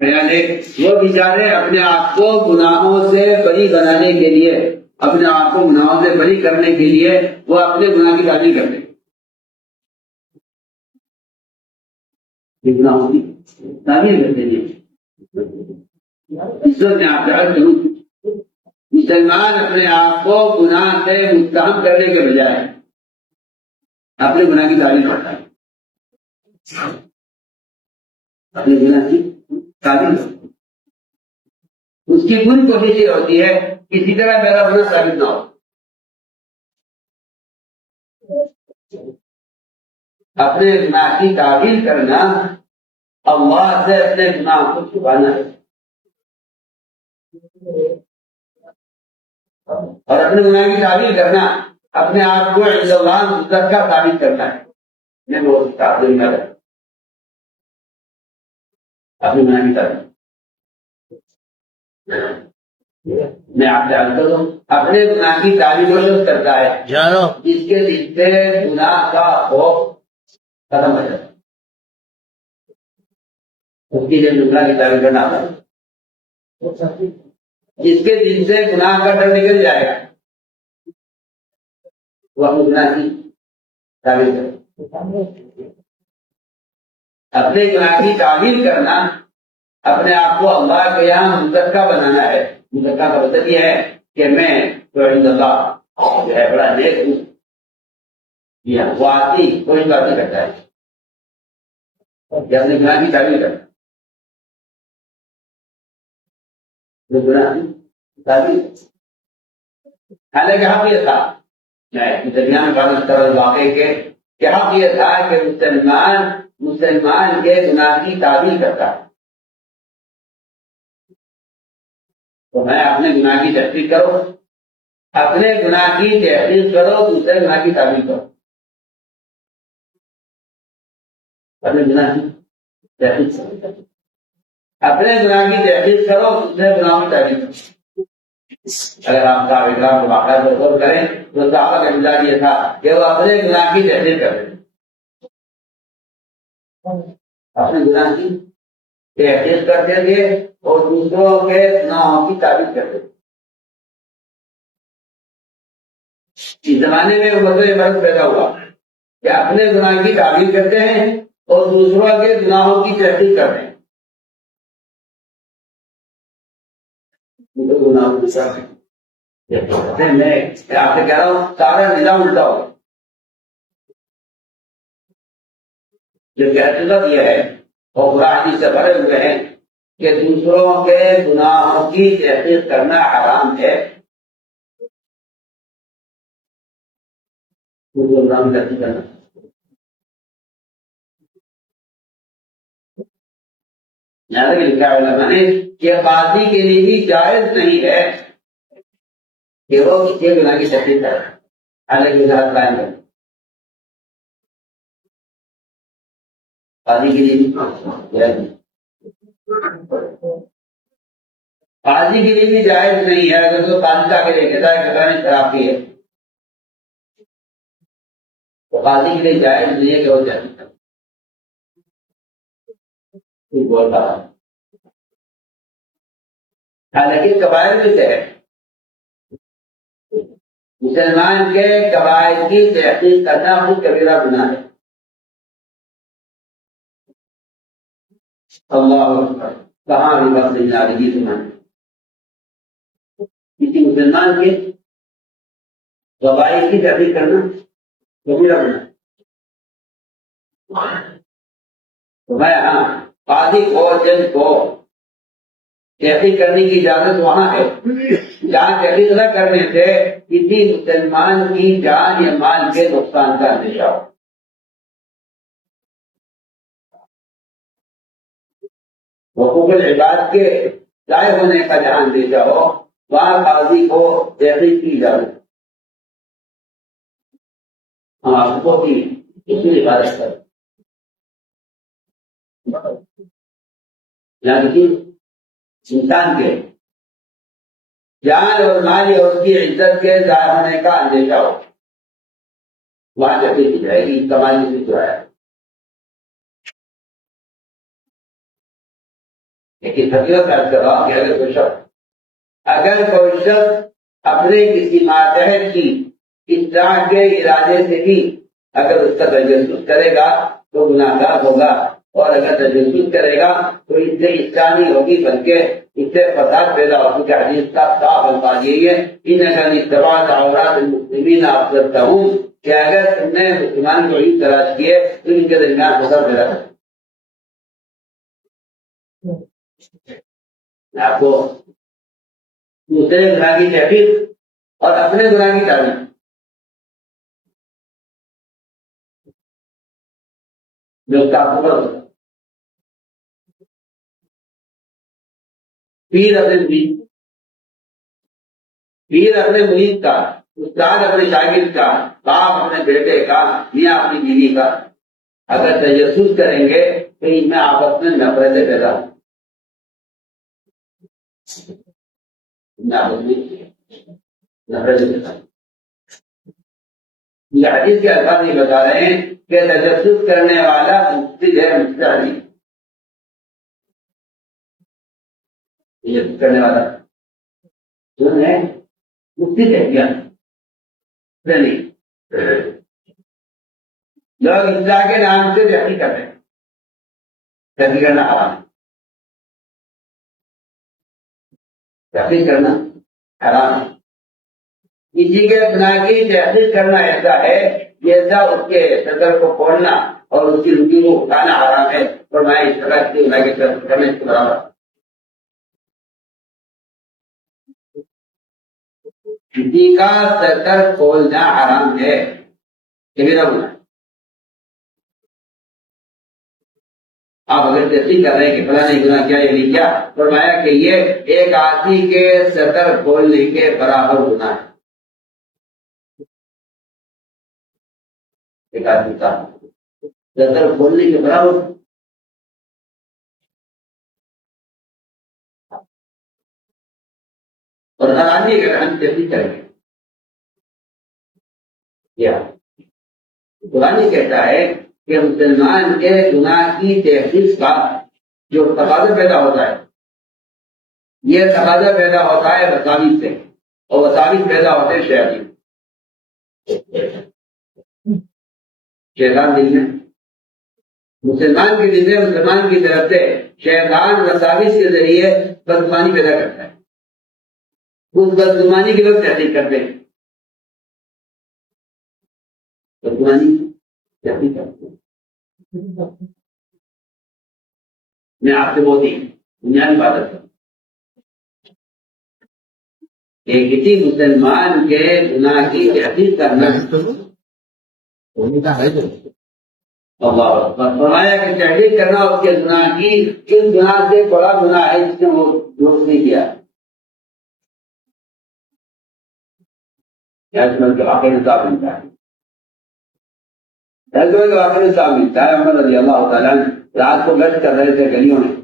یعنی وہ بیچارے اپنے آپ کو گناہوں سے بری بنانے کے لیے، اپنے آپ کو گناہوں سے بری کرنے کے لیے وہ اپنے گناہ کی تعبیر کرتے ہیں، گناہوں کی تعبیر کرتے ہیں۔ عزت میں آپ ضرور مسلمان اپنے آپ کو گناہ سے متهم کرنے کے بجائے اپنے گناہ کی تعبیر کرتا ہے، اپنے گناہ کی تعبیر کرتا ہے۔ اس کی پوری کوشش یہ ہوتی ہے کسی طرح میرا گناہ ثابت نہ ہو، اپنے گناہ کی تعبیر کرنا اللہ سے اپنے گناہ کو چھپانا ہے، اور اپنے گناہ کی تعبیر کرنا اپنے آپ کو عند اللہ مزکا ثابت کرنا ہے۔ میں بہت تعبیر نہ کروں اپنے گناہ کی تعبیر، میں آپ سے عرض کروں اپنے گناہ کی تعبیر وہ شخص کرتا ہے جس کے دل سے گناہ کا خوف ختم ہو جاتا ہے، اس کے لیے گناہ کی تعبیر کرنا آتا ہے۔ جس کے دل سے گناہ کا ڈر نکل جائے گا وہ اپنے گناہ کی تعبیر کرے۔ اپنے گناہ کی تعبیر کرنا اپنے آپ کو اللہ کے یہاں مزکا بنانا ہے۔ مزکا کا مطلب یہ ہے کہ میں تو عند اللہ جو ہے بڑا نیک ہوں، وہ آتی کوئی بات نہیں کرتا ہے کہ اپنے گناہ کی تعبیر کرنا، جو گناہ کی تعبیر۔ حالانکہ حق یہ تھا درمیان میں بات طرح واقعے کے کہ حق یہ تھا کہ مسلمان کے گناہ کی تعبیر کرتا ہے، تو میں اپنے گناہ کی تحقیق کرو، اپنے گناہ کی تحقیق کرو، دوسرے گناہ کی تعبیر کرو، اپنے گناہ کی تحقیق کرو، اپنے گناہ کی تحقیق کرو، دوسرے گناہ کی تعبیر کرو۔ اگر آپ کا اکرام کو باقاعدہ غور کریں تو صحابہ کا مزاج یہ تھا کہ وہ اپنے گناہ کی تحقیق کرتے، اپنے گناہ کی تحقیق کرتے تھے اور دوسروں کے گناہوں کی تعبیر کرتے تھے۔ اس زمانے میں وہ فرق پیدا ہوا کہ اپنے گناہ کی تعبیر کرتے ہیں اور دوسروں کے گناہوں کی تحقیق کرتے ہیں۔ گناہوں کی تحقیق میں آپ سے کہہ رہا ہوں سارا نظام الٹا ہو، جو کہتے یہ ہے اور قرآن سے بھرے ہوئے ہیں کہ دوسروں کے گناہوں کی تحقیق کرنا حرام ہے، کرنا یہاں تک لکھا ہے علماء نے کہ قاضی کے لیے بھی جائز نہیں ہے کہ وہ کسی کے گناہ کی تحقیق کرے، حالانکہ وزارت قائم کرے، قاضی کے لیے بھی جائز نہیں، قاضی کے لیے بھی جائز نہیں ہے۔ اگر تو قاضی کا کے کہتا ہے کہ میں نے شراب پی ہے تو قاضی کے لیے جائز نہیں ہے کہ وہ تحقیق کرے، بولتا ہے حالانکہ قبائل میں سے ہے، مسلمان کے قبائل کی تحقیق کرنا خود کبیرہ گناہ ہے۔ اللہ اکبر، کہاں بھی وقت نہیں آ رہی زمانے کسی مسلمان کے قبائل کی تحقیق کرنا کبیرہ گناہ ہے۔ تو میں ہاں قاضی کو جج کو تحقیق کرنے کی اجازت وہاں ہے جہاں تحقیق نہ کرنے سے کسی مسلمان کی جان یا مال کے نقصان کا اندیشہ ہو۔ حقوق العباد کے ضائع ہونے کا جہاں اندیشہ ہو وہاں قاضی کو تحقیق کی اجازت، ہم حقوق کی اس کی حفاظت کریں۔ یعنی انسان کے جان اور مال اور اس کی عزت کے ضائع ہونے کا اندیشہ ہو وہاں تحقیق کی جائے گی، کمائی سے جو ہے لیکن حقیقت میں کر رہا کہ اگر کوئی شخص اپنے کسی ماتحت کی اصلاح کے ارادے سے بھی اگر اس کا تجسس کرے گا تو گناہگار ہوگا، اور اگر تجسس کرے گا تو اس سے اصلاح نہیں ہوگی بلکہ اس سے فساد پیدا ہوگی۔ کہ حدیث کا صاف الفاظ یہی ہے ان اگر اتباع عورات المسلمین افضلتا ہوں کہ اگر تم نے مسلمان کو عید تلاش کیے تو ان کے درمیان فساد پیدا کر۔ آپ کو دوسرے گناہ کی تحقیق اور اپنے گناہ کی تعریف، جو اس کا پیر اپنے مرید کا، استاد اپنے شاگرد کا، باپ اپنے بیٹے کا، میاں اپنی بیوی کا اگر تجسس کریں گے تو ان میں آپس میں نفرتیں پیدا ہوں، یہ حدیث کے الفاظ یہ بتا رہے ہیں کہ تجسس کرنے والا مفسد ہے، مستحیل کرنے والا ہے مفسد ہے کیا نہیں؟ لوگ اصلاح کے نام سے تحقیق کر رہے ہیں، تحقیق کرنا حرام، تحقیق کرنا حرام ہے۔ کسی کے گناہ کی تحقیق کرنا ایسا ہے جیسا اس کے صدر کو کھولنا اور اس کی لنگی کو اٹھانا حرام ہے، اور میں اس طرح کی گناہ کی تحقیق کرنے کے برابر۔ کسی کا صدر کھولنا حرام ہے، میرا گناہ۔ آپ اگر تحقیق کر رہے ہیں کہ فلاں نے گناہ کیا یا نہیں کیا، فرمایا کہ یہ ایک آدمی کے صدر کھولنے کے برابر گناہ ہے۔ ایک آدمی کا صدر کھولنے کے برابر، اور ہر آدمی اگر ہم تحقیق کریں گے کیا قرآن کہتا ہے کہ مسلمان کے گناہ کی تحقیق کا جو تقاضا پیدا ہوتا ہے، یہ تقاضا پیدا ہوتا ہے وساوس سے، اور وساوس پیدا ہوتے ہیں شیاطین، شیطان دل میں، مسلمان کے دل میں مسلمان کی طرف سے شیطان وساوس کے ذریعے بدگمانی پیدا کرتا ہے، اس بدگمانی کے لوگ تحقیق کرتے ہیں، بدگمانی تحقیق کرتے ہیں۔ میں آپ سے بہت ہی بنیادی بات کرتا ہوں کہ کسی مسلمان کے گناہ کی تحقیق کرنا، اللہ فرمایا کہ تحقیق کرنا اس کے گناہ کی، کس گناہ سے بڑا گناہ ہے جس نے وہ درست نہیں کیا، آخر حساب ملتا ہے، آخر حساب ملتا ہے۔ عمر رضی اللہ تعالیٰ رات کو گشت کر رہے تھے گلیوں میں،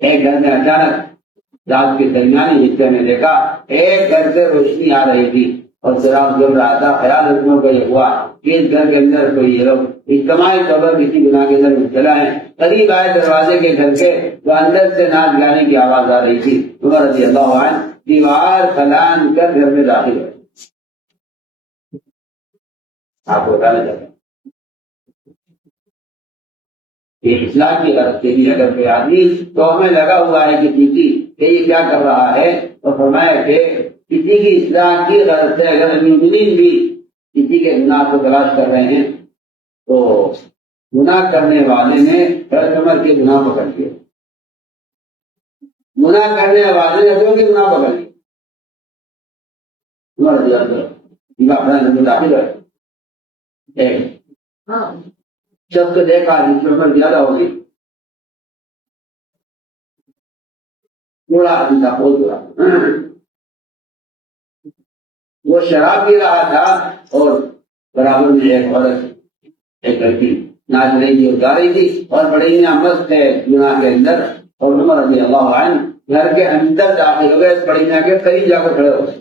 ایک گھر میں اچانک رات کے درمیانی حصے میں دیکھا ایک گھر سے روشنی آ رہی تھی اور چراغ جل رہا تھا۔ خیال رکھنے کو یہ ہوا کہ اس گھر کے اندر کوئی یہ لوگ اجتماعی طور پر کسی گناہ کے اندر مبتلا ہے۔ قریب آئے دروازے کے گھر کے تو اندر سے ناچ گانے کی آواز آ رہی تھی۔ عمر رضی اللہ عنہ دیوار پھلان کر گھر میں داخل ہوئے۔ آپ کو بتانا چاہتے ہیں کہ اصلاح کی غرض سے بھی اگر کوئی آدمی تو ہمیں لگا ہوا ہے کسی کی کہ یہ کیا کر رہا ہے، تو فرمایا کہ کسی کی اصلاح کی غرض سے اگر مومنین بھی کسی کے گناہ کو تلاش کر رہے ہیں تو گناہ کرنے والے نے عمر کے گناہ پکڑ لیے، گناہ کرنے والے نے عمر کے گناہ پکڑ لیے۔ اپنا نمبر داخل ہے، جب کو دیکھا جس میں عمر زیادہ ہو گئی، تھوڑا آدمی تھا بہت برا، وہ شراب پی رہا تھا اور برابر میں ایک عورت ایک لڑکی ناچ رہی تھی اور گا رہی تھی اور بڑے ہی مست ہے گناہ کے اندر، اور عمر رضی اللہ عنہ گھر کے اندر داخل ہو گئے، بڑی میاں کے قریب جا کر کھڑے ہو گئے،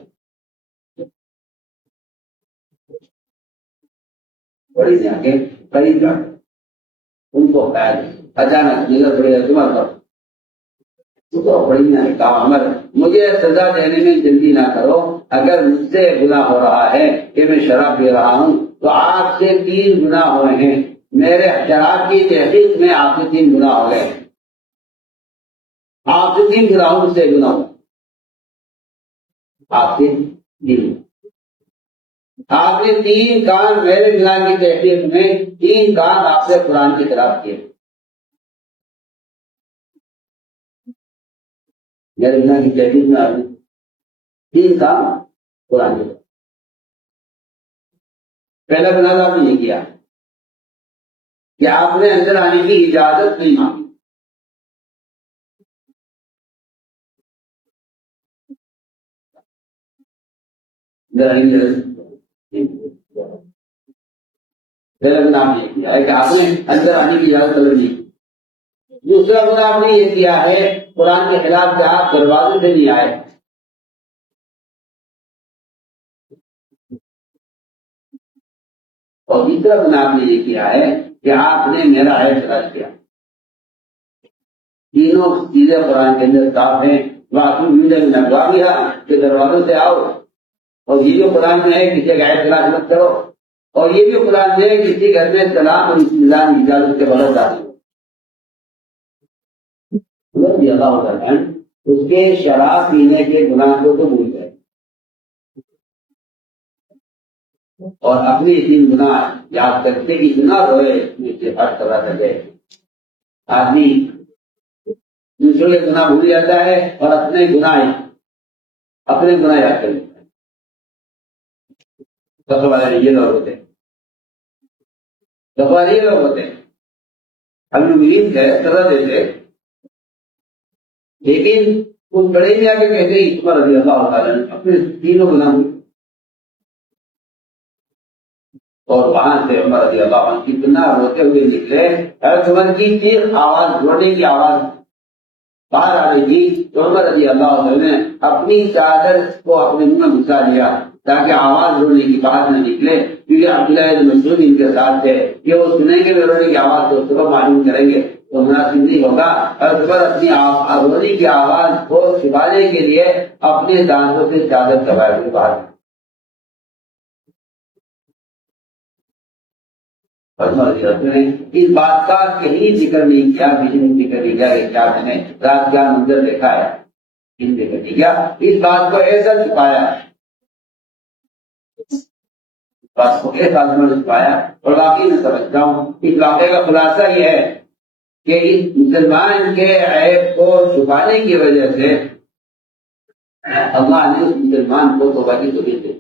بڑی میاں کے قریب جا ان کو اچانک نظر پڑے عمر پر، تو بڑی نے کہا عمر مجھے سزا دینے میں جلدی نہ کرو، اگر مجھ سے گناہ ہو رہا ہے کہ میں شراب پی رہا ہوں تو آپ سے 3 گناہ ہوئے ہیں، میرے شراب کی تحقیق میں آپ سے 3 گناہ ہو گئے، آپ سے 3 گناہ مجھ سے گناہ ہو، آپ سے 3، آپ نے 3 کام میرے گناہ کی تحقیق میں 3 کام آپ سے قرآن کی خلاف کیے، میرے گناہ کی تحقیق میں آپ نے 3 کام قرآن کے، پہلا گناہ آپ نے یہ کیا کہ آپ نے اندر آنے کی اجازت نہیں مانگی، پہلا گناہ آپ نے یہ کیا ہے کہ آپ نے اندر آنے کی اجازت طلب نہیں کی، دوسرا گناہ آپ نے یہ کیا ہے قرآن کے خلاف سے آپ دروازے سے نہیں آئے، اور تیسرا گناہ آپ نے یہ کیا ہے کہ آپ نے میرا عیب تلاش کیا، تینوں چیزیں قرآن کے اندر صاف ہیں، واقعی میں نگوا دیا کہ دروازوں سے آؤ، اور یہ جو قرآن میں ہے کسی کا عیب تلاش مت کرو، اور یہ بھی قرآن میں ہے کسی گھر میں سلام اور استعلام کی اجازت کے بغیر داخل رضی اللہ عنہ اس کے شراب پینے کے گناہ کو تو بھول گئے اور اپنے 3 گناہ یاد کرتے کہ گناہ روئے اتفاق کرا سکے، آدمی دوسروں کے گناہ بھول جاتا ہے اور اپنے گناہ یاد کر لیتا ہے، سب والے یہ لوگ ہوتے ہیں، سب والے یہ لوگ ہوتے ہیں، ہم امید ہے سزا دیتے لیکن اس بڑے میں آ کے کہتے ہیں عمر رضی اللہ تعالیٰ نے اپنے 3 گناہ، اور وہاں سے عمر رضی اللہ عنہ کتنا روتے ہوئے نکلے، حضرت عمر کی چیخ آواز، رونے کی آواز باہر آ رہی تھی تو عمر رضی اللہ عنہ نے اپنی چادر کو اپنے منہ میں گھسا لیا تاکہ آواز رونے کی باہر نہ نکلے، کیونکہ عبداللہ بن مسعود ان کے ساتھ تھے کہ وہ سنیں گے رونے کی آواز تو صبح معلوم کریں گے تو مناسب نہیں ہوگا، اور عمر اپنی رونے کی آواز کو چھپانے کے لیے اپنے دانتوں سے چادر چبائے ہوئے باہر، نے اس بات کا کہیں ذکر نہیں کیا، کسی نے ذکر نہیں کیا کہ کیا میں نے رات کا منظر دیکھا ہے، ذکر نہیں کیا، اس بات کو ایسا چھپایا، بات کو ایسا چھپایا، اور واقعی میں سمجھتا ہوں اس واقعے کا خلاصہ یہ ہے کہ اس مسلمان کے عیب کو چھپانے کی وجہ سے اللہ نے اس مسلمان کو توبہ کی توفیق دی،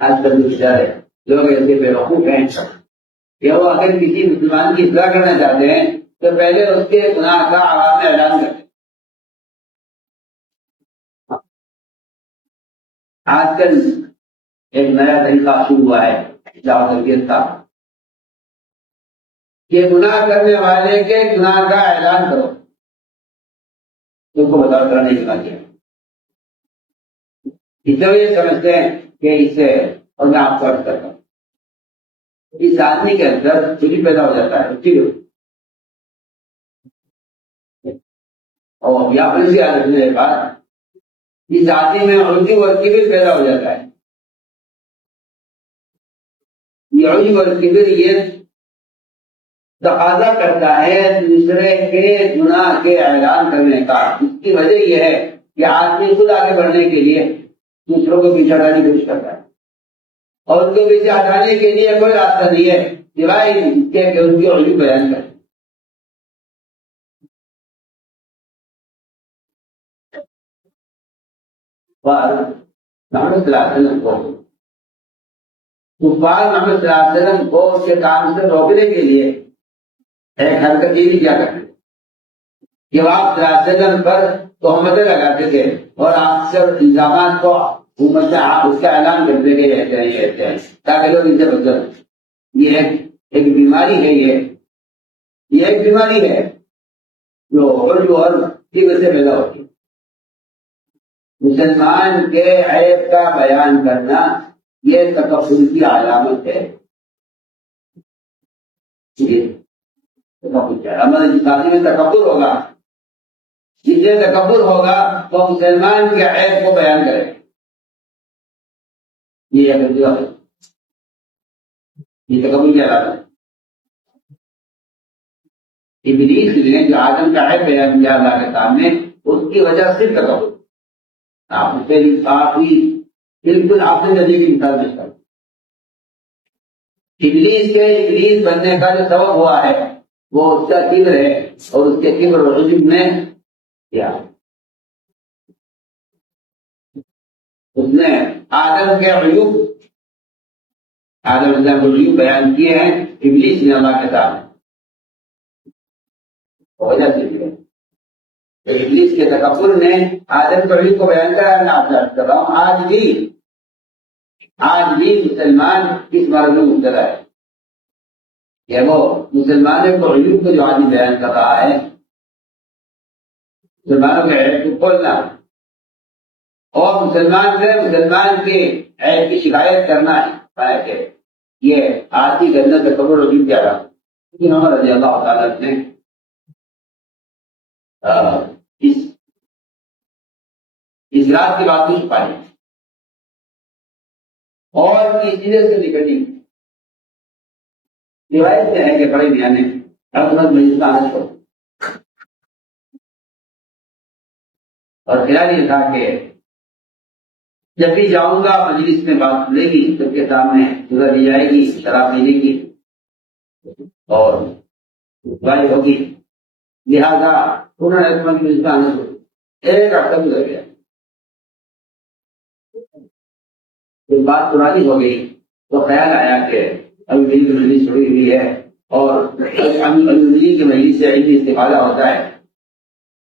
آج کل بیچارے لوگ ایسے بے وقوف ہیں کہ وہ اگر کسی مسلمان کی اصلاح کرنا چاہتے ہیں تو پہلے اس کے گناہ کا عوام میں اعلان کرتے ہیں، آج کل ایک نیا طریقہ شروع ہوا ہے دعوت تربیت کا کہ گناہ کرنے والے کے گناہ کا اعلان کرو، تم کو بتاؤ کرنے کی بات ہے، اس سے یہ سمجھتے ہیں کہ اس سے، اور میں آپ کو عرض کرتا ہوں اس آدمی کے اندر چوری پیدا ہو جاتا ہے، اور یا پھر بھی یاد رکھنے کے بعد اس آدمی میں عجب اور کبر پیدا ہو جاتا ہے، یہ عجب اور کبر یہ تقاضا کرتا ہے دوسرے کے گناہ کے اعلان کرنے کا، اس کی وجہ یہ ہے کہ آدمی خود آگے بڑھنے کے لیے دوسروں کو پیچھے ہٹانے کی کوشش کرتا ہے، اور ان کو پیچھے ہٹانے کے لیے کوئی راستہ نہیں ہے سوائے اس کے کہ ان کی عجب بیان کرے، محمد صلی اللہ علیہ وسلم کو اس کے کام سے روکنے کے لیے ایک حرکت یہ بھی کیا کرتے کہ وہ آپ صلی اللہ علیہ وسلم پر تہمتیں لگاتے تھے اور اکثر الزامات کو حکومت سے آپ اس کا اعلان کرتے کہ ایسے ہیں تاکہ لوگ ان سے بچ جائیں، یہ ایک بیماری ہے، یہ ایک بیماری ہے جو اور سے پیدا ہوتی ہے، مسلمان کے عیب کا بیان کرنا یہ تکبر کی علامت ہے، ہمارے جسمانی میں تکبر ہوگا، جس سے تکبر ہوگا تو مسلمان کے عیب کو بیان کرے، یہ تکبر کیا رہا ہے؟ ابلیس نے جو آدم کا عیب بیان کیا اللہ کے سامنے، اس کی وجہ صرف تکبر، آپ ہی بالکل آپ نے نبی کی مثال پیش کر، ابلیس کے ابلیس بننے کا جو سبب ہوا ہے وہ اس کا کبر ہے، اور اس کے کبر اور عجب میں کیا اس نے آدم کے عیوب، آدم علیہ کے عیوب بیان کیے ہیں ابلیس نے اللہ کے سامنے، وجہ سے ابلیس کے تکبر نے آدم کے عیوب کو بیان کرا ہے۔ آپ کر رہا ہوں آج بھی مسلمان کس بارے میں مبتلا ہے کہ وہ مسلمانوں کو عیوب کو جو آدمی بیان کر رہا ہے، مسلمانوں کے عیب کو کھولنا اور مسلمان کے عیب کی شکایت کرنا ہے، یہ آج کی گندہ تکبر اور عیوب کیا رہا، لیکن عمر رضی اللہ تعالیٰ نے اس رات کی بات کو چھپائی اور سیدھے سے نکلی۔ روایت میں ہے کہ بڑے میاں نے حکومت مجلس کا آنس کرو اور خیال یہ تھا کہ جب بھی جاؤں گا مجلس میں بات لے گی سب کے سامنے گزر لی جائے گی، شراب پینے کی اور گالی ہوگی، لہٰذا انہوں نے حکومت مجلس کا آنس کرو، ایک ہفتہ گزر گیا، جب بات پرانی ہو گئی تو خیال آیا کہ ابھی دل کی مجلس چھوڑی ہوئی ہے اور دل کی مجلس سے علمی استفادہ ہوتا ہے،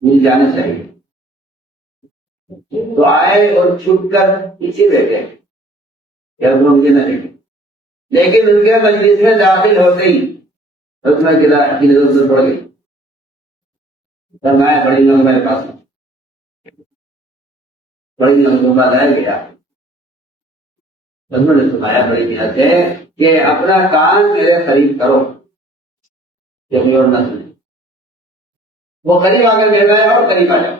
مل جانا چاہیے، تو آئے اور چھپ کر پیچھے بیٹھے ان کے نہ دیکھے، لیکن ان کے مجلس میں داخل ہوتے ہی حکمت کی نظر سے پڑ گئی، فرمایا بڑی نظر میرے پاس، بڑی نظر لایا گیا، نے فرمایا بڑی محنت ہے کہ اپنا کان میرے قریب کرو کہ کوئی اور نہ سنے، وہ قریب آ کر بیٹھ گئے اور قریب آ جائے،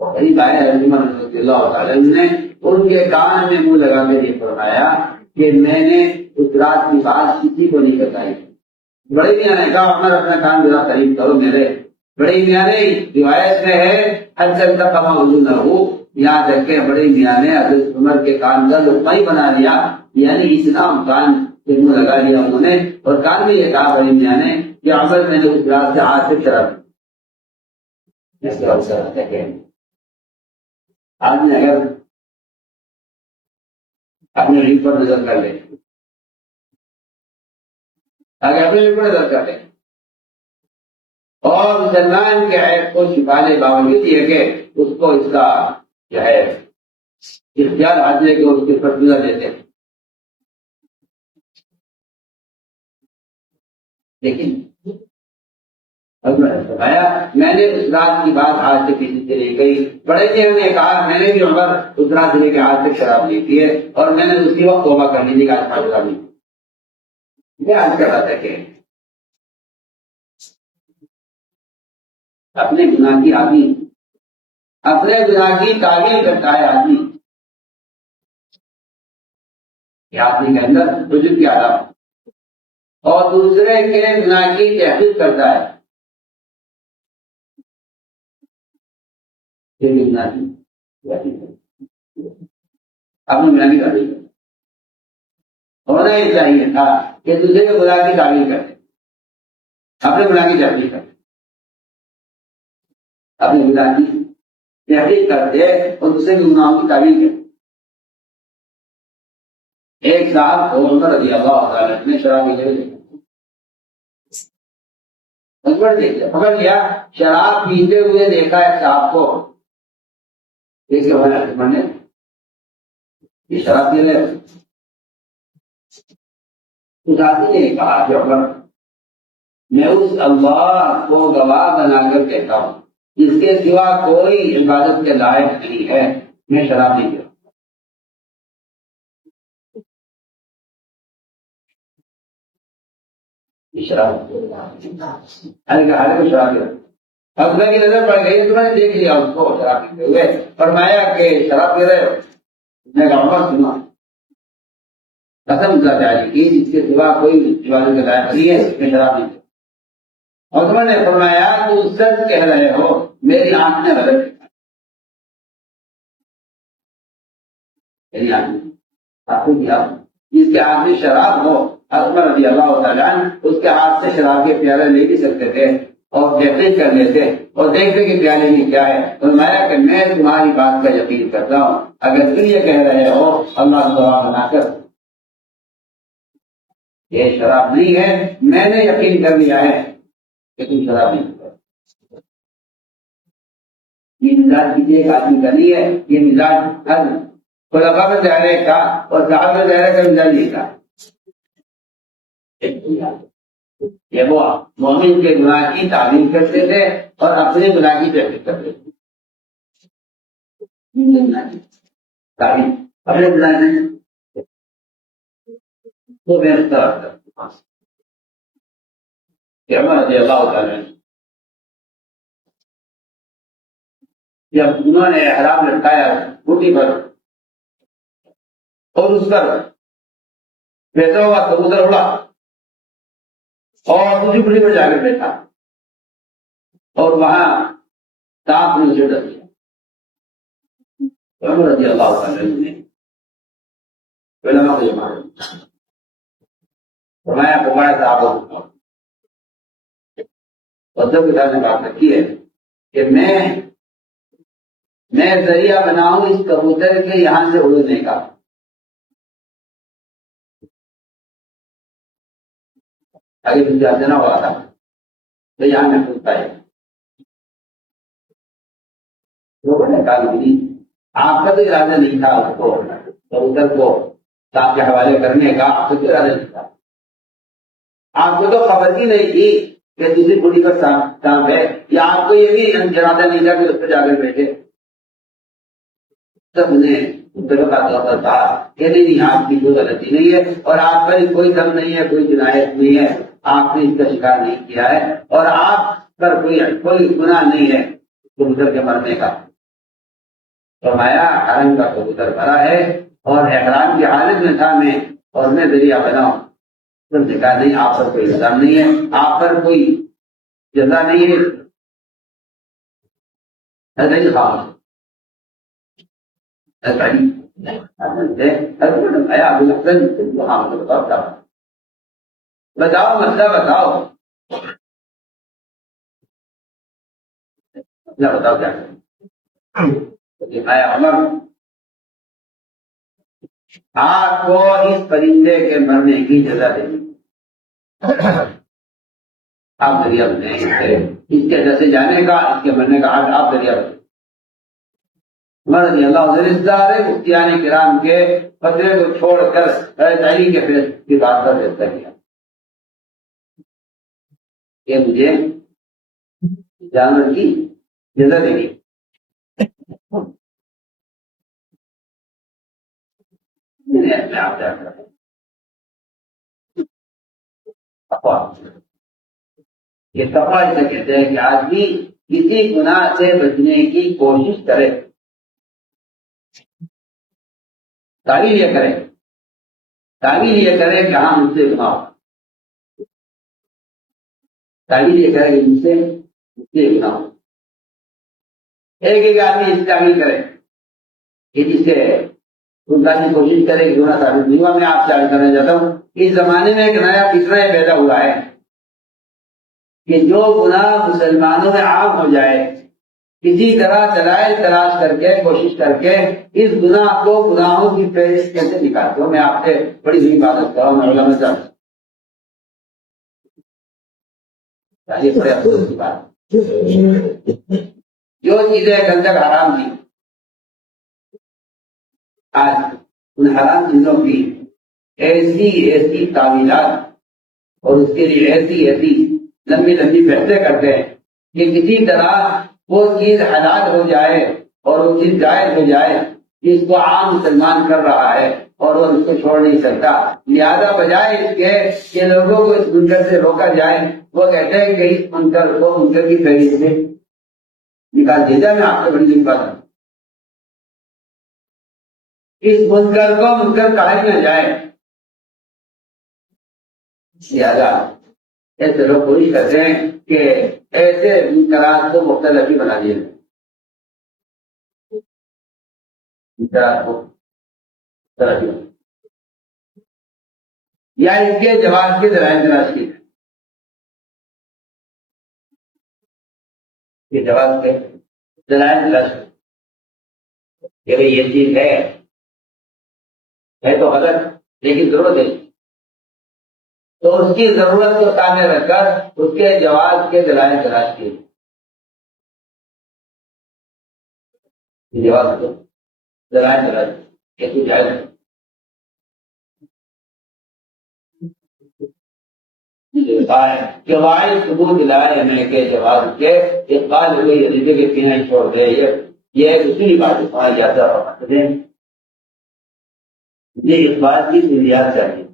قریب آئے رضی اللہ تعالیٰ نے ان کے کان میں منہ لگاتے ہوئے فرمایا کہ میں نے اس رات کی بات کسی کو نہیں بتائی۔ بڑے میاں نے کہا عمر اپنا کان میرا قریب کرو میرے، بڑے میاں نے روایت میں ہے حج تک کما حضور نہ ہو، یہاں تک کہ بڑے میاں نے حضرت عمر کے کان کا لقمہ ہی بنا لیا، یعنی اسلام کان سے منہ لگا لیا انہوں نے، اور کان میں یہ کہا بڑے میاں نے کہ عمر میں نے اس رات سے آج سے طرف آدمی اگر اپنے ریل پر نظر کر لے، اگر اپنے ریل پر نظر کر لے اور مسلمان کے عیب کو چھپانے باوجود یہ کہ اس کو اس کا جو ہے اختیار حاصل ہے کہ اس کے فرضیہ دیتے، لیکن میں نے اس رات کی بات آج سے کسی سے نہیں کہی، بڑے جی نے کہا میں نے بھی عمر اس رات لے کے ہاتھ سے شراب نہیں پی ہے اور میں نے اسی وقت توبہ کرنے کی آج فائدہ نہیں، یہ آج کا بات ہے کہ اپنے گناہ کی آدمی اپنے گناہ کی تعمیل کرتا ہے آدمی کہ آدمی کے اندر وجود کی عادت اور دوسرے کے گناہ کی تحقیق کرتا ہے، اپنے گناہ کی تعمیل ہونا ہی چاہیے تھا کہ دوسرے کے گناہ کی تعمیل کرتے، اپنے گناہ کی تحقیق کرتے، اپنے گناہ کی تحقیق کرتے اور دوسرے کے گناہوں کی تعمیل کرتے۔ ایک صاحب عمر رضی اللہ تعالیٰ نے شراب پیتے ہوئے پکڑ لیا، شراب پیتے ہوئے دیکھا ایک صاحب کو، دیکھ کے یہ شراب پی رہے، اس آدمی نے کہا کہ عمر میں اس اللہ کو گواہ بنا کر کہتا ہوں جس کے سوا کوئی عبادت کے لائق نہیں ہے، میں شراب نہیں پیتا۔ شراب شراب حضرت کی نظر پڑ گئی تو میں نے دیکھ لیا اس کو شراب پیتے ہوئے، فرمایا کہ شراب پی رہے ہو؟ میں کہا عمر سنا قسم ذات عالی کی جس کے سوا کوئی عبادت کے لائق نہیں ہے میں شراب نہیں پیتا۔ اور میں نے فرمایا تو سچ کہہ رہے ہو، میری آنکھ نے غلط دیکھا، میری آنکھ جس کے ہاتھ میں شراب ہو، عثمان رضی اللہ تعالیٰ عنہ اس کے ہاتھ سے شراب کے پیالے لے بھی سکتے تھے اور تحقیق کر لیتے اور دیکھتے کہ پیالے میں کیا ہے۔ فرمایا کہ میں تمہاری بات کا یقین کرتا ہوں، اگر تم یہ کہہ رہے ہو اللہ تعالیٰ بنا کر یہ شراب نہیں ہے، میں نے یقین کر لیا ہے کہ تم شراب نہیں کرو۔ یہ مزاج کسی ایک آدمی کا نہیں ہے، یہ مزاج ہر خلفاء میں دائرے کا اور صحابہ میں دائرے کا مزاج نہیں تھا۔ یہ وہ مومن کے گناہ کی تعلیم کرتے تھے اور اپنے گناہ کی تحقیق کرتے تھے۔ تعلیم اپنے گناہ نہیں تو میں اس طرح کرتا ہوں کہ عمر رضی اللہ تعالیٰ جب انہوں نے احرام لٹکایا بوٹی پر اور اس پر بیٹھا ہوا کبوتر اڑا اور دوسری بڑی پر جا کے بیٹھا اور وہاں سانپ نے اسے ڈر دیا۔ عمر رضی اللہ تعالیٰ نے علماء کو جمع کیا، فرمایا پکڑا صاحب اور سب کے ساتھ بات رکھی ہے کہ میں ذریعہ بناؤں اس کبوتر کے یہاں سے اڑنے کا۔ اگر مجھے دینا ہوا تھا تو یہاں میں پوچھتا ہے لوگوں نے کہا نہیں، آپ کا تو ارادہ نہیں تھا اس کو کبوتر کو سانپ کے حوالے کرنے کا، آپ کا تو ارادہ نہیں تھا، آپ کو تو خبر ہی نہیں تھی کہ دوسری بڑی پر سانپ ہے، یا آپ کو یہ بھی ارادہ نہیں تھا کہ اس پہ جا کر بیٹھے۔ سب نے کہا کہ نہیں، آپ کی کوئی غلطی نہیں ہے اور آپ کا کوئی دم نہیں ہے، کوئی جنایت نہیں ہے، آپ نے اس کا شکار نہیں کیا ہے اور آپ پر کوئی گناہ نہیں ہے کبوتر کے مرنے کا۔ فرمایا حرم کا کبوتر بھرا ہے اور احرام کی حالت میں تھا میں، اور میں ذریعہ بناؤں۔ تم نے کہا نہیں، آپ پر کوئی الزام نہیں ہے، آپ پر کوئی جزا نہیں ہے۔ بتاؤ مسئلہ بتاؤ، بتاؤ کیا دکھایا عمر، آپ کو اس پرندے کے مرنے کی جزا دے دی، آپ دریا بنے، اس کے جیسے جانے کا، اس کے مرنے کا حق آپ دریا بنے۔ عمر رضی اللہ عنہ مفتیان کرام کے فتوے کو چھوڑ کر تعین کے فیصلے کی بات کا فیصلہ کیا کہ مجھے جانور کی جزا دے گی۔ یہ تقویٰ جسے کہتے ہیں کہ آدمی کسی گناہ سے بچنے کی کوشش کرے، تعبیر یہ کرے کہ ہاں مجھ سے گناہ ہو، تعبیر یہ کرے کہ مجھ سے گناہ ہو۔ ایک آدمی اس تعبیر کرے کہ جس سے اللہ کی کوشش کرے کہ گناہ ثابت نہیں ہوا۔ میں آپ سے عرض کرنا چاہتا ہوں، اس زمانے میں ایک نیا فطرہ پیدا ہوا ہے کہ جو گناہ مسلمانوں میں عام ہو جائے، کسی طرح دلائل تلاش کر کے کوشش کر کے اس گناہ کو گناہوں کی فہرست کیسے نکالتے ہو۔ میں آپ سے بڑی سی عبادت کر رہا ہوں، علماء صاحب بڑے افسوس کی بات، جو چیزیں کل تک حرام تھی آج ان حرام چیزوں کی ایسی تعویلات اور اس کے لیے ایسی لمبی بحثیں کرتے ہیں کہ کسی طرح وہ چیز حلال ہو جائے اور وہ چیز جائز ہو جائے جس کو عام مسلمان کر رہا ہے، اور وہ اس کو چھوڑ نہیں سکتا. لہٰذا بجائے اس کے کہ لوگوں کو اس منکر سے روکا جائے، وہ کہتے ہیں کہ اس منکر کو منکر کی فہرست سے نکال دیا. میں آپ کو بڑی دن بات ہوں، اس منکر کو منکر کہا ہی نہ جائے. لہٰذا ایسے لوگ کوشش کرتے ہیں کہ ایسے منکرات کو مختلف ہی بنا دیا منکرات کو مختلف ہی، یا اس کے جواب کے ذرائع تلاش کی کہ جواب کے ذرائع تلاش کہ بھائی یہ چیز ہے تو غلط لیکن ضرورت ہے، تو اس کی ضرورت کو سامنے رکھ کر اس کے جواز کے دلائل تلاش کیے. جواز کو دلائل تلاش کیسے جائز جواز ثبوت دلائل میں کے جواز کے اقبال ہوئے یزیدے کے پینا ہی چھوڑ دے. یہ دوسری بات سمجھ جاتا ہے. یہ اس بات کی بنیاد چاہیے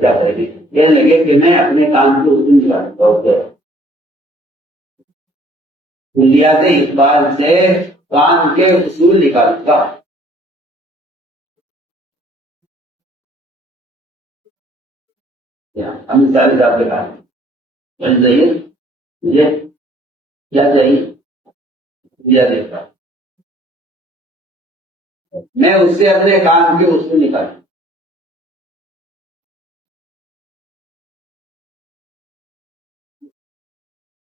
کیا کرے گی یہ لگے کہ میں اپنے کام کو اس دن نکالتا ہوں. بنیاد اقبال سے کام کے اصول نکالتا. ہم سارے صاحب کے کام چل جائیے مجھے کیا چاہیے دیا دیتا میں اس سے اپنے کام کے اصول نکالتا.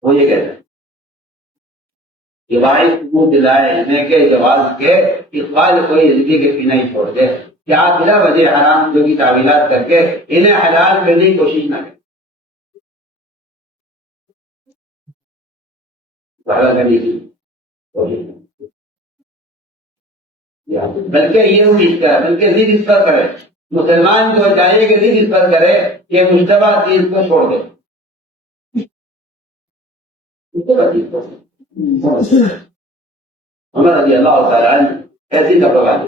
وہ یہ کہتے ہیں کہ بھائی وہ دلائے میں کے جواز کے اقبال کوئی زندگی کے پینا ہی چھوڑ دے. کیا بلا وجہ حرام جو کی تعویلات کر کے انہیں حلال کرنے کی کوشش نہ کرے، حلال کرنے کی کوشش بلکہ یہ چیز کا بلکہ ضد اس پر کرے. مسلمان جو چاہیے کہ ضد اس پر کرے کہ مشتبہ چیز کو چھوڑ دے. عمر رضی اللہ تعالیٰ ایسے کپڑے والے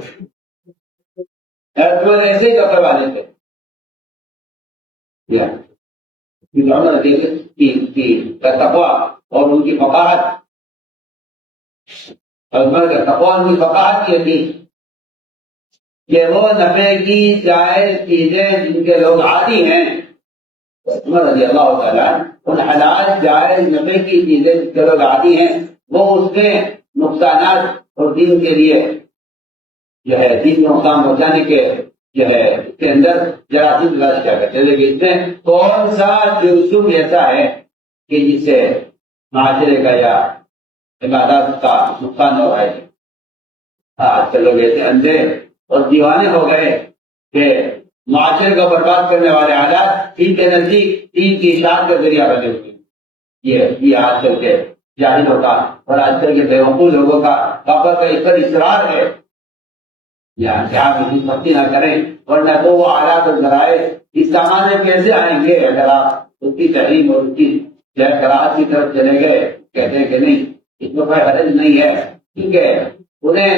ایسے ہی کپڑے والے تھے. عمر کا تقویٰ اور ان کی فقاہت، عمر کا تقویٰ ان کی فقاہت یہ تھی کہ وہ نفع کی جائز چیزیں جن کے لوگ عادی ہیں، عمر رضی اللہ تعالیٰ ان حلال جائز نفع کی چیزیں جن کے لوگ عادی ہیں وہ اس میں نقصانات اور دین کے لیے جو ہے دین کو نقصان پہنچانے کے جو ہے اس کے اندر جراثیم تلاش کیا کرتے ہیں. لیکن اس میں کون سا جرسوم ایسا ہے کہ جس سے معاشرے کا یا عبادات کا نقصان ہو رہا ہے. آج کل لوگ ایسے اندھے اور دیوانے ہو گئے کہ معاشرے کو برباد کرنے والے حالات ان کے نزدیک دین کی اشاعت کا ذریعہ بنے ہوئے. یہ آج کل کے جاہلوں کا اور آج کل کے بیوقوف لوگوں کا کفر کا اس پر اصرار ہے. آپ اس کی سختی نہ کریں ورنہ تو وہ آلات اور ذرائع اس سامان میں کیسے آئیں گے اگر آپ اس کی تحریم اور اس کی قراءت کی طرف چلے گئے. کہتے ہیں کہ نہیں اس میں کوئی حرج نہیں ہے کیونکہ انہیں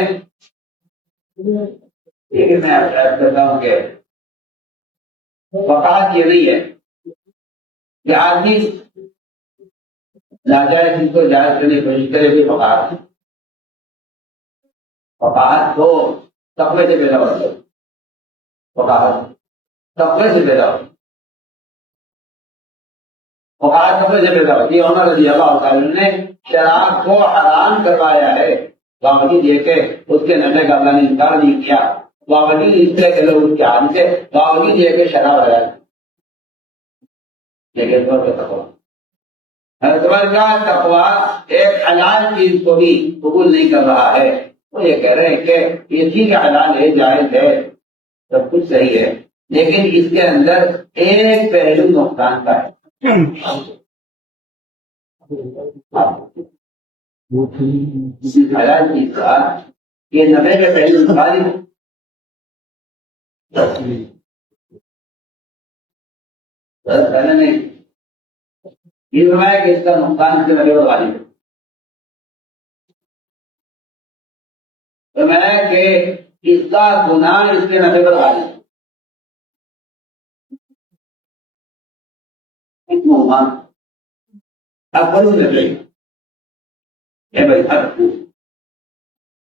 میں عرض کرتا ہوں کہ فقاہت یہ نہیں ہے کہ آدمی ناجائز چیز کو جائز کرنے کی کوشش کرے بھی فقاہت ہے. فقاہت تو تقوی سے پیدا ہوتی ہے. فقاہت تقوی سے پیدا ہوتی ہے. فقاہت تقوی سے پیدا ہوتی ہے. عمر رضی اللہ تعالیٰ نے شراب کو حرام کروایا ہے باوجود یہ کہ اس کے نفع کا اللہ نے انکار نہیں کیا، باوجود اس سے کہ لوگ اس کے حال سے باوجود یہ کہ شراب ہے لیکن حضرت کا تقویٰ ایک حلال چیز کو بھی قبول نہیں کر رہا ہے. وہ یہ کہہ رہے ہیں کہ یہ ٹھیک ہے حلال ہے جائز ہے سب کچھ صحیح ہے لیکن اس کے اندر ایک پہلو نقصان کا ہے. حلال چیز کا یہ نفع کے پہلو نقصان نے یہ فرمایا کہ اس کا نقصان سے نفع والی فرمایا کہ اس کا گناہ اس کے نفع پر غالب اب بڑوں نے لگے اے بھائی اب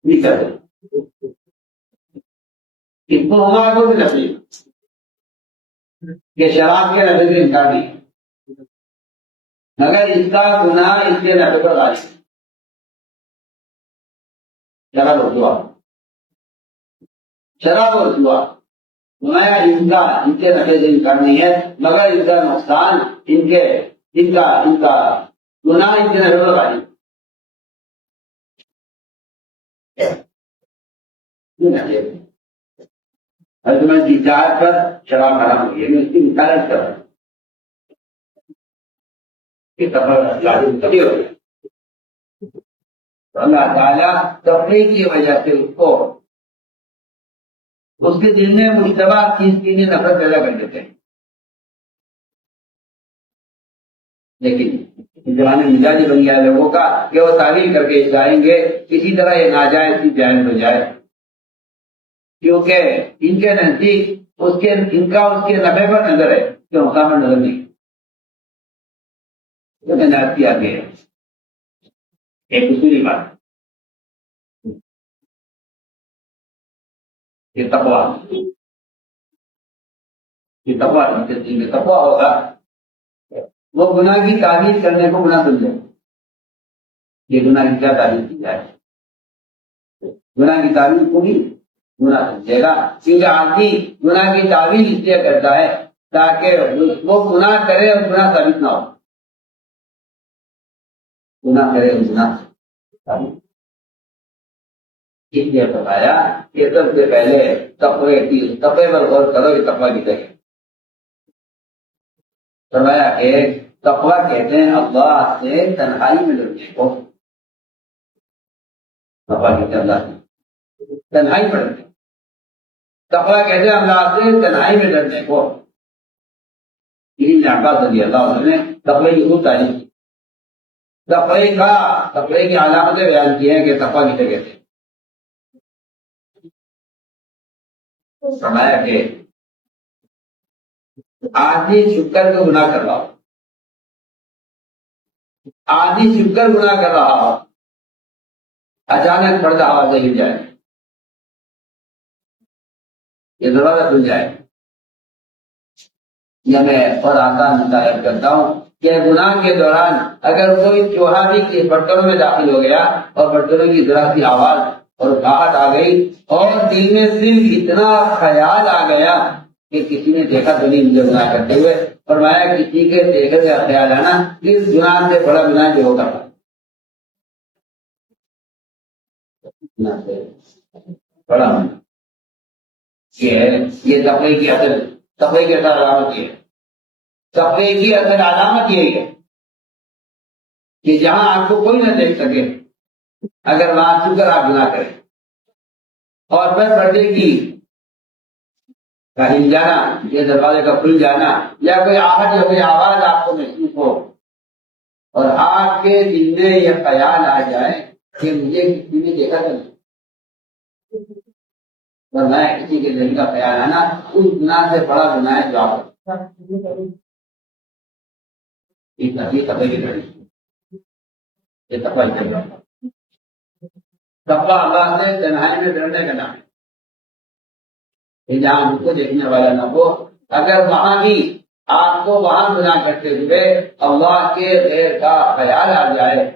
نہیں کر اس کو ہمارا کوئی نفع کہ شراب کے نفع سے انکار نہیں مگر اس کا گناہ اس کے نفع پر غالب شراب اور جوا شراب اور جوا نمایا ان کے نفع سے انکار نہیں ہے مگر ان کا نقصان ان کا گناہ ان کے نفع پر غالب حضرت کی جات پر شراب حرام ہوئی ہے اس کی مخالفت کر رہا ہوں کہ لازم کبھی ہو گیا تو اللہ تعالیٰ تفریح کی وجہ سے اس کو اس کے دل میں مشتبہ چیز کی نفرت پیدا کر دیتے ہیں لیکن زمانے مزاجی بن گیا لوگوں کا کہ وہ تعویل کر کے جائیں گے کسی طرح یہ ناجائز کی جائز ہو جائے کیونکہ ان کے نزدیک ان کا اس کے نفع پر نظر ہے کہ مقام پر نظر نہیں تو میں نے عرض کیا کہ ایک اصولی بات یہ تقویٰ ہوگا وہ گناہ کی تعریف کرنے کو گناہ سمجھے یہ گناہ کی کیا تعریف کی جائے گناہ کی تعریف کو بھی گناہ سمجھے گا کیونکہ آدمی گناہ کی تعریف اس لیے کرتا ہے تاکہ وہ گناہ کرے اور گناہ ثابت نہ ہو گناہ کرے اور گناہ ثابت اس لیے بتایا کہ سب سے پہلے تقوی پر غور کرو کہ تقوی کی طرح فرمایا کہ تقوی کہتے ہیں اللہ سے تنہائی میں ڈرنے کو تقوی کہتے ہیں اللہ سے تنہائی میں ڈرنے تقوی کہتے ہیں اللہ سے تنہائی میں ڈرنے کو ابن عباس رضی اللہ عنہ نے تقوی کی خوب تعریف کی تقوی کی علامتیں بیان کی ہیں کہ تقوی کسے کہتے ہیں فرمایا کہ آدمی چھپ کر کے گناہ کر رہا ہو آدمی چھپ کر گناہ کر رہا ہو اچانک پردہ آواز ہل جائے یہ دروازہ کھل جائے یا میں اور آسان مطالعہ کرتا ہوں کہ گناہ کے دوران اگر کوئی چوہا بھی برتنوں میں داخل ہو گیا اور برتنوں کی ذرا سی آواز اور گاہٹ آ گئی اور دل میں صرف اتنا خیال آ گیا کہ کسی نے دیکھا تو نہیں مجھے گناہ کرتے ہوئے فرمایا کسی کے دیکھنے کا خیال آنا اس گناہ سے بڑا گناہ جو ہوگا بڑا یہ تقوی کی اصل علامت یہ ہے تقوی کی اصل علامت یہی ہے کہ جہاں آپ کو کوئی نہ دیکھ سکے اگر وہاں چھو کر آپ گناہ کریں اور پھر پردے کی ہل جانا یہ دروازے کا کھل جانا یا کوئی آہٹ یا کوئی آواز آپ کو محسوس ہو اور آپ کے دل میں یہ خیال آ جائے کہ مجھے کسی نے دیکھا تھا اور میں کسی کے دل کا خیال آنا اس گناہ سے بڑا گناہ ہے جو آپ یہ تقوی چل رہا تقوی اللہ سے تنہائی میں ڈرنے کا نام ہے جہاں ہم کو دیکھنے والا نہ ہو اگر وہاں بھی آپ کو وہاں گناہ کرتے ہوئے اللہ کے غیر کا خیال آ جائے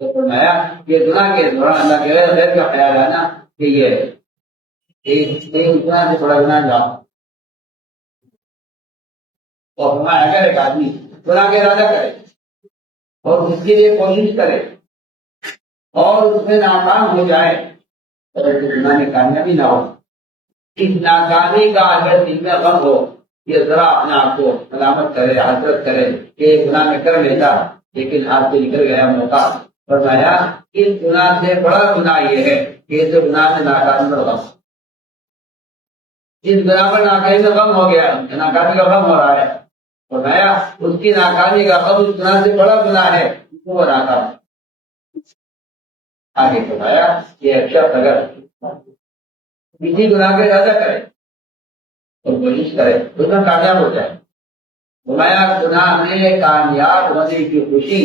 تو فرمایا کہ گناہ کے دوران اللہ کے غیر کا خیال آنا کہ یہ گناہ سے بڑا گناہ جاؤ اور فرمایا اگر ایک آدمی گناہ کا ارادہ کرے اور اس کے لیے کوشش کرے اور اس میں ناکام ہو جائے تو گناہ میں کامیابی نہ ہو اس ناکامی کا اگر دل میں غم ہو یہ ذرا اپنے آپ کو ملامت کرے حسرت کرے کہ گناہ میں کر لیتا لیکن ہاتھ سے نکل گیا موقع فرمایا اس گناہ سے بڑا گناہ یہ ہے کہ اس گناہ سے ناکامی پر غم جس گناہ پر ناکامی میں غم ہو گیا ناکامی کا غم ہو رہا ہے فرمایا اس کی ناکامی کا غم اس گناہ سے بڑا گناہ ہے وہ ناکام آگے فرمایا یہ شخص اگر کسی گناہ کے ارادہ کرے اور کوشش کرے اس میں کامیاب ہو جائے. فرمایا گناہ میں کامیاب ہونے کی خوشی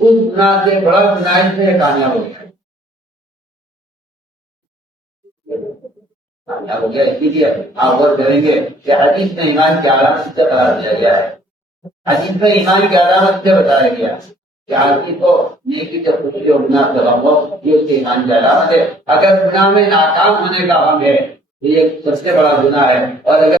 اس گناہ سے بڑا گناہ سے کامیاب ہو گیا. کامیاب ہو گیا. اسی لیے آپ غور کریں گے کہ حدیث میں ایمان کی علامت سے قرار دیا گیا ہے. حدیث میں ایمان کی علامت سے بتایا گیا کہ آدمی کو نیکی سے خوشی اور گناہ سے غم ہو، یہ اس کے ایمان کی علامت ہے. اگر گناہ میں ناکام ہونے کا غم ہے تو یہ سب سے بڑا گناہ ہے، اور اگر